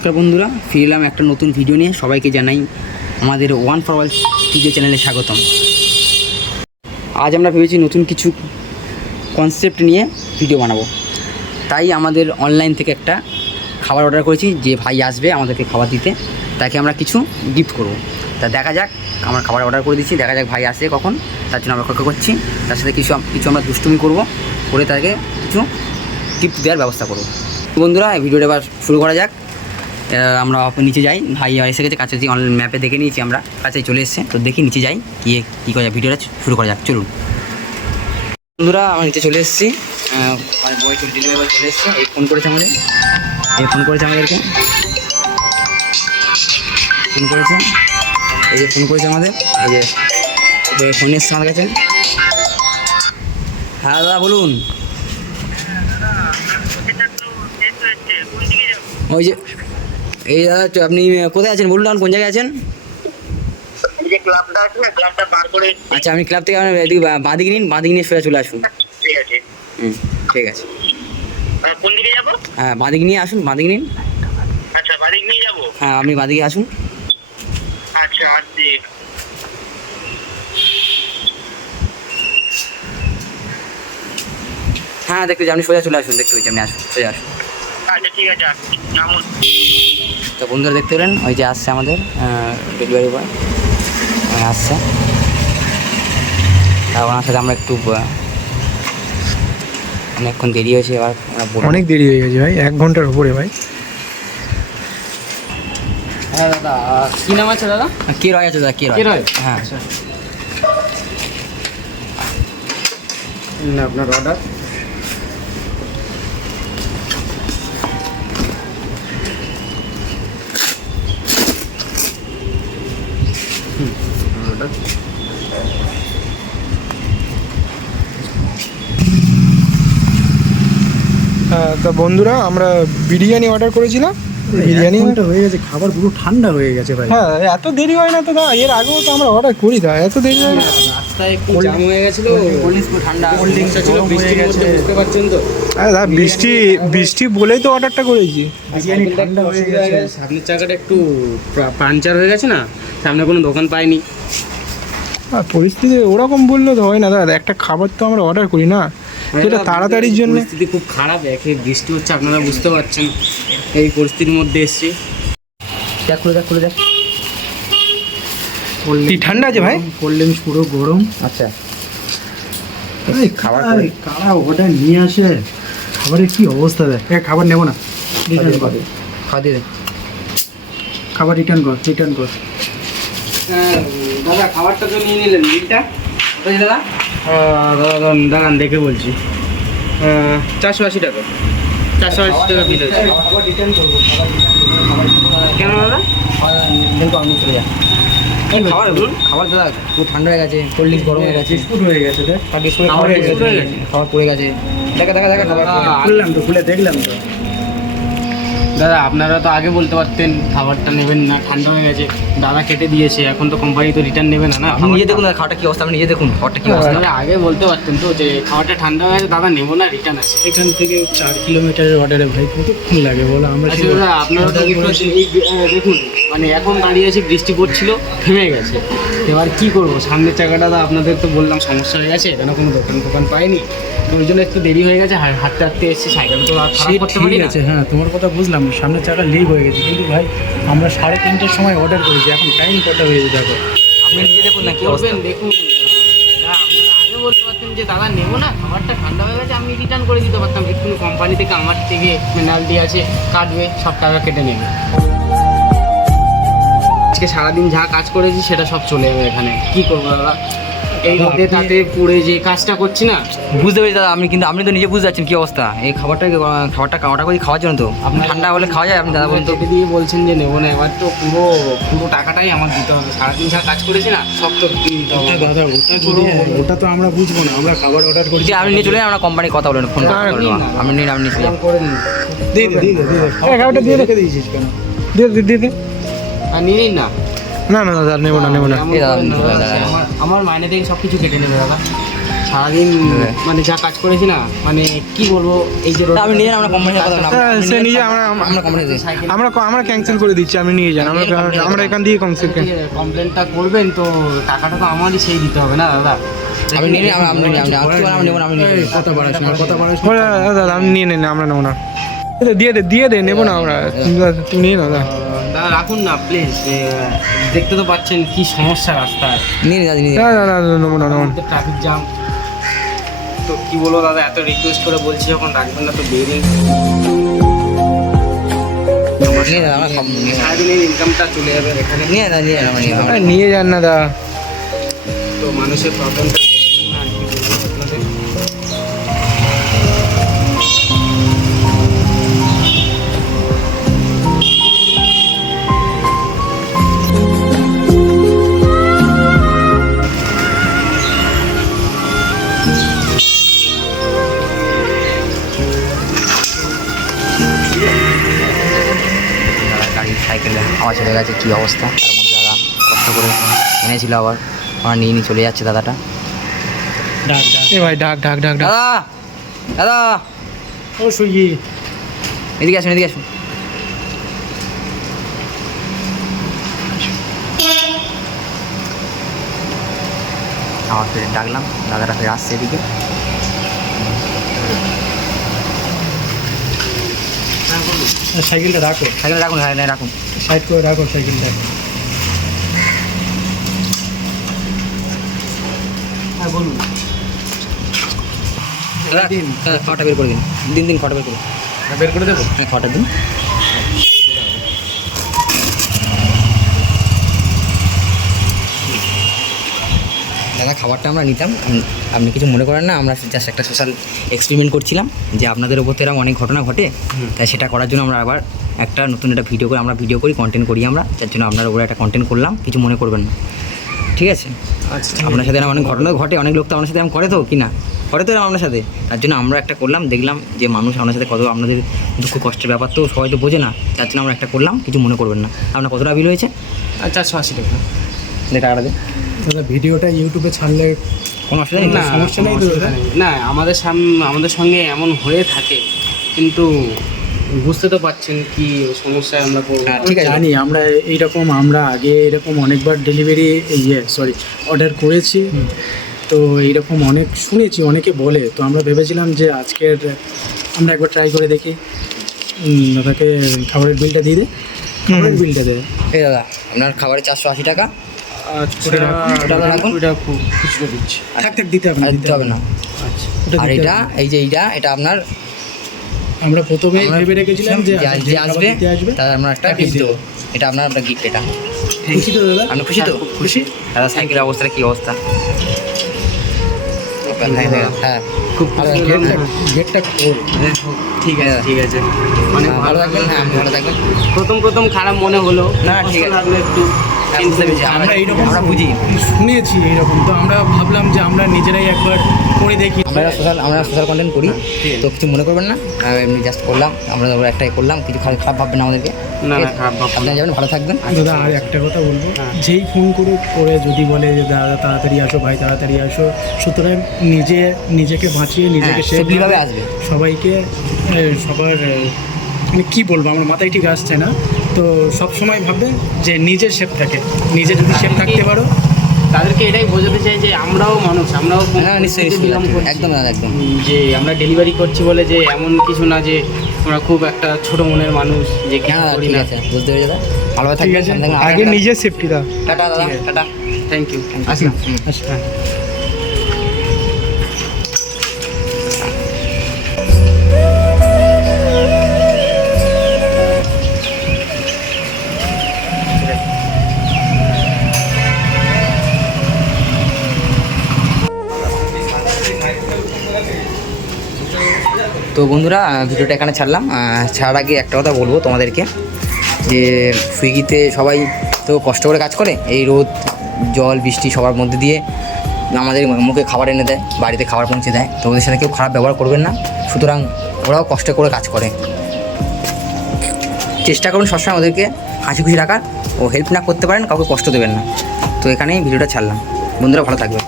নমস্কার বন্ধুরা, ফিরে এলাম একটা নতুন ভিডিও নিয়ে। সবাইকে জানাই আমাদের ওয়ান ফর অল ভিডিও চ্যানেলে স্বাগতম। আজ আমরা ভেবেছি নতুন কিছু কনসেপ্ট নিয়ে ভিডিও বানাবো, তাই আমাদের অনলাইন থেকে একটা খাবার অর্ডার করেছি। যে ভাই আসবে আমাদেরকে খাবার দিতে, তাকে আমরা কিছু গিফট করব। তা দেখা যাক, আমরা খাবার অর্ডার করে দিচ্ছি, দেখা যাক ভাই আসে কখন, তার জন্য আমরা অপেক্ষা করছি। তার সাথে কিছু আমরা দুষ্টুমি করব, করে তাকে কিছু গিফট দেওয়ার ব্যবস্থা করব। বন্ধুরা, এই ভিডিওটা এবার শুরু করা যাক। আমরা নিচে যাই, ভাই এসে গেছে কাছে, অনলাইন ম্যাপে দেখে নিয়েছি, আমরা কাছে চলে এসেছে। তো দেখি নিচে যাই, গিয়ে কী করা যায়, ভিডিওটা শুরু করা যাক, চলুন। বন্ধুরা, আমরা নিচে চলে এসেছি, বই ডেলিভারি বয় চলে এসেছে। এই ফোন করেছে আমাদেরকে, এই যে ফোন করেছে, আমাদের এই যে ফোন এসছে আমার কাছে। হ্যাঁ দাদা বলুন। ওই যে এই দাদা, আপনি কোথায় আছেন বলুন, কোন জায়গায় আছেন? আচ্ছা, আপনি ক্লাব থেকে এদিকে বাঁদিকে নিন, বাঁদিকে নিয়ে সোজা চলে আসুন। ঠিক আছে। ঠিক আছে। কোন দিকে যাবো? হ্যাঁ, বাঁদিকে নিয়ে আসুন, বাঁদিকে নিন। আচ্ছা, বাড়ি নিয়ে যাবো। হ্যাঁ, আপনি বাঁদিকে আসুন। আচ্ছা, আসছি। হ্যাঁ, দেখতে আপনি সোজা চলে আসুন, দেখতে পেয়েছি আপনি আসুন, সোজা আসুন। আচ্ছা, ঠিক আছে, নামুন। তো বন্ধুরা দেখতে পেলেন, ওই যে আসছে আমাদের ডেলিভারি বয়, আসছে। আর ওনার সাথে আমরা একটু অনেকক্ষণ দেরি হয়েছে, এবার অনেক দেরি হয়ে গেছে ভাই, 1 ঘন্টার উপরে ভাই। হ্যাঁ দাদা, কী নাম আছে দাদা? কে রয় আছে দাদা, কে রয়? হ্যাঁ, আপনার অর্ডার। হ্যাঁ, তা বন্ধুরা, আমরা বিরিয়ানি অর্ডার করেছিলাম। বিরিয়ানি হয়ে গেছে, খাবার পুরো ঠান্ডা হয়ে গেছে ভাই। হ্যাঁ, এত দেরি হয় না তো দা, এর আগেও তো আমরা অর্ডার করি, দা এত দেরি হয় না। রাস্তায় একটু জ্যাম হয়ে গেছিলো, ঠান্ডা ছিল, বৃষ্টির মধ্যে, বুঝতে পারছেন তো। হ্যাঁ দা, বৃষ্টি বলেই তো অর্ডারটা করেছি। বিরিয়ানি ঠান্ডা হয়ে গেছে। সামনের চাকাটা একটু পাঞ্চার হয়ে গেছে না, সামনে কোনো দোকান পাইনি। পরিস্থিতি ওরকম বললে তো হয় না দাদা, একটা খাবার তো আমরা অর্ডার করি না, যেটা তাড়াতাড়ির জন্য। পরিস্থিতি খুব খারাপ, একে বৃষ্টি হচ্ছে, আপনারা বুঝতে পারছেন। এই পরিস্থিতির মধ্যে এসছি। দেখ, খুলে দেখ। কি ঠান্ডা আছে ভাই? কোল্ড ড্রিঙ্কস পুরো গরম। আচ্ছা, খাবার কারা অর্ডার নিয়ে আসে, খাবারের কি অবস্থা দেয়। খাবার নেবো না, রিটার্ন কর। খাওয়া দিয়ে দে। খাবার রিটার্ন কর। দাদা, খাবারটা তো নিয়ে নিলেন, বিলটা কোথায় দাদা? দাদা দাঁড়ান, দেখে বলছি। 480 টাকা, 480 টাকা বিল হয়েছে। খাবার রিটার্ন করবো। কেন দাদা? কিন্তু আমি চলে যাই। এই খাবার দাদা খুব ঠান্ডা হয়ে গেছে, কোল্ড ড্রিঙ্কস গরম হয়ে গেছে, বিস্কুট হয়ে গেছে দেখ। খাবার পড়ে গেছে। দেখা খাবার খুললাম তো, খুলে দেখলাম তো। দাদা, আপনারা তো আগে বলতে পারতেন খাবারটা নেবেন না, ঠান্ডা হয়ে গেছে। দাদা কেটে দিয়েছে, এখন তো কোম্পানি তো রিটার্ন নেবে না। আপনি নিজে দেখুন খাবারটা কি অবস্থা, আপনি নিজে দেখুন খাবারটা কি অবস্থা। দাদা আগে বলতে পারতেন তো যে খাবারটা ঠান্ডা হয়ে গেছে, দাদা নেবো না, রিটার্ন আছে। এখান থেকে 4 কিলোমিটারের অর্ডারে ভাই কতক্ষণ লাগে বলো? আমরা আচ্ছা দাদা, আপনারা তো দেখুন, মানে এখন দাঁড়িয়ে আছি, বৃষ্টি পড়ছিল, থেমে গেছে। এবার কি করবো, সামনের চাকাটা আপনাদের তো বললাম সমস্যা হয়ে গেছে, এখানে কোনো দোকান পাইনি, তো ওই জন্য একটু দেরি হয়ে গেছে। হাঁটতে এসেছি, সাইকেল তো আর খারাপ করতে পারি ঠিক না। আছে। হ্যাঁ, তোমার কথা বুঝলাম, সামনের চাকা লিক হয়ে গেছে, কিন্তু ভাই আমরা 3:30টার সময় অর্ডার করেছি, এখন টাইম কটা হয়েছে দেখো। আপনি নিজে দেখুন না কি অবস্থা। করবেন দেখুন, এটা আপনারা আগে বলতে পারতেন যে দাদা নেবো না, খাবারটা ঠান্ডা হয়ে গেছে, আমি রিটার্ন করে দিতে পারতাম। একটু কোম্পানি থেকে আমার থেকে পেনাল্টি আছে, কাটবে, সব টাকা কেটে নেবে। আজকে সারাদিন যা কাজ করেছি সেটা সব চলে যাবে এখানে, কি করবো দাদা? এই রোদে তাতে পুড়ে যে কাজটা করছি না। বুঝতে পেরেছি দাদা, আপনি তো নিজে বুঝতে পারছেন কি অবস্থা। এই খাবারটা অর্ডার করে খাওয়ার জন্য তো, আপনি ঠান্ডা হলে খাওয়া যায়। আপনি দাদা বলুন তো। কেটে দিয়ে বলছেন যে নেবো না, এবার তো পুরো টাকাটাই আমার দিতে হবে। সারাদিন যা কাজ করেছি না, সব তো দিতে হবে। দাদা ওটা তো আমরা বুঝবো না, আমরা খাবার অর্ডার করেছি। যে আপনি নিয়ে চলে যান, আমরা কোম্পানি কথা বলেন, ফোন আপনি নিন, আপনি চলে যান। করে দিন, খাবারটা দিয়ে রেখে দিয়েছিস কেন? দিয়ে আর নিয়ে নিন না। না দাদা, নেবো না। এই দাদা, আমার মাইনে থেকে সব কিছু কেটে নেবে দাদা। সারাদিন মানে যা কাজ করেছি না, মানে কি বলবো, এই যে তা আমি নিয়ে যান, আমরা কোম্পানির কথা বললাম। সে নিজে আমরা কোম্পানি আমরা ক্যান্সেল করে দিচ্ছি, আমি নিয়ে যান, আমরা এখান দিয়ে ক্যান্সেল। কমপ্লেনটা করবেন তো টাকাটা তো আমারই সেই দিতে হবে না দাদা। আমি নিয়ে নিই, আমরা নেবো না, আমি নিয়ে নিই। কথা বাড়াস না, কথা বাড়াস না। দাদা আমি নিয়ে নেন, আমরা নেবো না। দিয়ে দে নেবো না আমরা, তুমি নিয়ে নাও দাদা। দাদা রাখুন না প্লিজ, দেখতে তো পাচ্ছেন কি সমস্যা রাস্তায়, নিয়ে নিই দাদা, নিয়ে নিই। না নেবো না নেবো না। Traffic jam. তো কি বলবো দাদা, এত রিকোয়েস্ট করে বলছি যখন রাখবেন না তো বেরিয়ে নিয়ে দাদা, আমরা সারাদিনের ইনকামটা চলে যাবে এখানে। নিয়ে দাদা, নিয়ে আমরা নিয়ে যাবো। নিয়ে যান না দাদা। তো মানুষের প্রবলেমটা আপনাদের দাদা গাড়ি সাইকেলে আওয়াজ হয়ে গেছে, কী অবস্থা। তার মধ্যে দাদা কষ্ট করে এনেছিল, আবার আমরা নিয়ে নিয়ে চলে যাচ্ছে দাদাটা। ডাক ডাক। এ ভাই ডাক ডাক ডাক ডাক। দাদা দাদা ও সুইগি, এদিকে আসুন, এদিকে আসুন। আমার ফের ডাকলাম, দাদাটা ফের আসছে এদিকে। সাইকেলটা রাখো, সাইকেল রাখুন, সাইকেল রাখুন। সাইড করে রাখো সাইকেলটা। হ্যাঁ বলুন। দাদা দাদা খাওয়াটা বের করে দিন, দিন খাওয়াটা বের করুন। বের করে দেবো। হ্যাঁ খাওয়াটা দিন। দাদা খাবারটা আমরা নিতাম, আপনি কিছু মনে করেন না, আমরা জাস্ট একটা সোশ্যাল এক্সপেরিমেন্ট করছিলাম যে আপনাদের ওপর তো এরকম অনেক ঘটনা ঘটে, তাই সেটা করার জন্য আমরা আবার একটা নতুন একটা ভিডিও করে, আমরা ভিডিও করি, কন্টেন্ট করি আমরা, যার জন্য আপনার উপরে একটা কন্টেন্ট করলাম, কিছু মনে করবেন না, ঠিক আছে? আচ্ছা আপনার সাথে এরকম অনেক ঘটনা ঘটে, অনেক লোক তো আপনার সাথে এরকম করে তো কি না, করে তো এরকম আপনার সাথে, তার জন্য আমরা একটা করলাম, দেখলাম যে মানুষ আপনার সাথে কত, আপনাদের দুঃখ কষ্টের ব্যাপার তো সবাই তো বোঝে না, যার জন্য আমরা একটা করলাম, কিছু মনে করবেন না। আপনার কতটা বিল হয়েছে? 480 টাকা। টাকাটা দিন। দাদা ভিডিওটা ইউটিউবে ছাড়লে কোনো অসুবিধা নেই তো? না সমস্যা নেই তো দাদা? না, আমাদের সঙ্গে এমন হয়ে থাকে, কিন্তু বুঝতে তো পারছেন কি সমস্যায় আমরা পড়বো। হ্যাঁ, ঠিক আছে। জানি আমরা এইরকম, আমরা আগে এরকম অনেকবার ডেলিভারি অর্ডার করেছি, তো এইরকম অনেক শুনেছি, অনেকে বলে, তো আমরা ভেবেছিলাম যে আজকের আমরা একবার ট্রাই করে দেখি। দাদাকে খাবারের বিলটা দিয়ে দে, খাবারের বিলটা দে। এই দাদা আপনার খাবারে 480 টাকা। আচ্ছা ওটা রাখুন। ওটা খুচরো দিচ্ছি। থাক থাক দিতে হবে না, আর দিতে হবে না। আচ্ছা ওটা আর দিতে এটা হবে না। এই যে এটা আপনার আমরা প্রথমেই আমরা ভেবে রেখেছিলাম যে যে আসবে আসবে তার আমরা একটা তাকে গিফট দিতে দেবো, এটা আপনার গিফট। এটা খুশি তো দাদা? আপনি খুশি তো? খুশি? দাদা সাইকেলের অবস্থাটা কী অবস্থা? হ্যাঁ খুব আর খুশি গেটটা হলাম। গেটটা খোল। ঠিক আছে ঠিক আছে, অনেক ভালো থাকবেন। হ্যাঁ আপনি ভালো থাকবেন। প্রথম খারাপ মনে হলো, না, ঠিক আছে। কষ্ট লাগলো একটু, হ্যাঁ, বুঝতে পেরেছি। আমরা এইরকম আমরা বুঝি। শুনেছি এইরকম, তো আমরা ভাবলাম যে আমরা নিজেরাই একবার করে দেখি। আমরা সোশ্যাল কন্টেন্ট করি, তো কিছু মনে করবেন না, এমনি জাস্ট করলাম, আমরা একটাই করলাম, কিছু খারাপ ভাববেন না আমাদেরকে। না ঠিক না আছে? খারাপ ভাববো আপনি না। যাবেন, ভালো থাকবেন। দাদা আর একটা কথা বলবো, হ্যাঁ। যেই ফোন করে যদি বলে যে দাদা তাড়াতাড়ি আসো, ভাই তাড়াতাড়ি আসো, সুতরাং নিজেকে বাঁচিয়ে নিজেকে হ্যাঁ, সেফ সেফলিভাবে আসবে। সবাইকে সবার মানে কী বলবো, আমার মাথায় ঠিক আসছে না, তো সব সময় ভাববে যে নিজের সেফ থাকে, নিজে যদি সেফ থাকতে পারো। তাদেরকে এটাই বোঝাতে চাই যে আমরাও মানুষ, আমরাও হ্যাঁ নিশ্চয়ই বিলং নিশ্চয়ই, করছি। একদম দাদা একদম। যে আমরা ডেলিভারি করছি বলে যে এমন কিছু না যে আমরা খুব একটা ছোট মনের মানুষ যে কিছু হ্যাঁ করি ঠিক না। আছে, বুঝতে পেরেছি দাদা, ভালো ঠিক থাকবেন। আছে, সাবধানে থাকবেন। আগে নিজের সেফটি দা। টাটা দাদা, টাটা। Thank you. আসলাম। হ্যাঁ। তো বন্ধুরা ভিডিওটা এখানে ছাড়লাম, ছাড়ার আগে একটা কথা বলবো তোমাদেরকে, যে সুইগিতে সবাই তো কষ্ট করে কাজ করে, এই রোদ জল বৃষ্টি সবার মধ্যে দিয়ে আমাদের মুখে খাবার এনে দেয়, বাড়িতে খাবার পৌঁছে দেয়, তো ওদের সাথে কেউ খারাপ ব্যবহার করবেন না। সুতরাং ওরাও কষ্ট করে কাজ করে, চেষ্টা করুন সবসময় ওদেরকে হাসি খুশি রাখার, ও হেল্প না করতে পারেন কাউকে কষ্ট দেবেন না। তো এখানেই ভিডিওটা ছাড়লাম, বন্ধুরা ভালো থাকবে।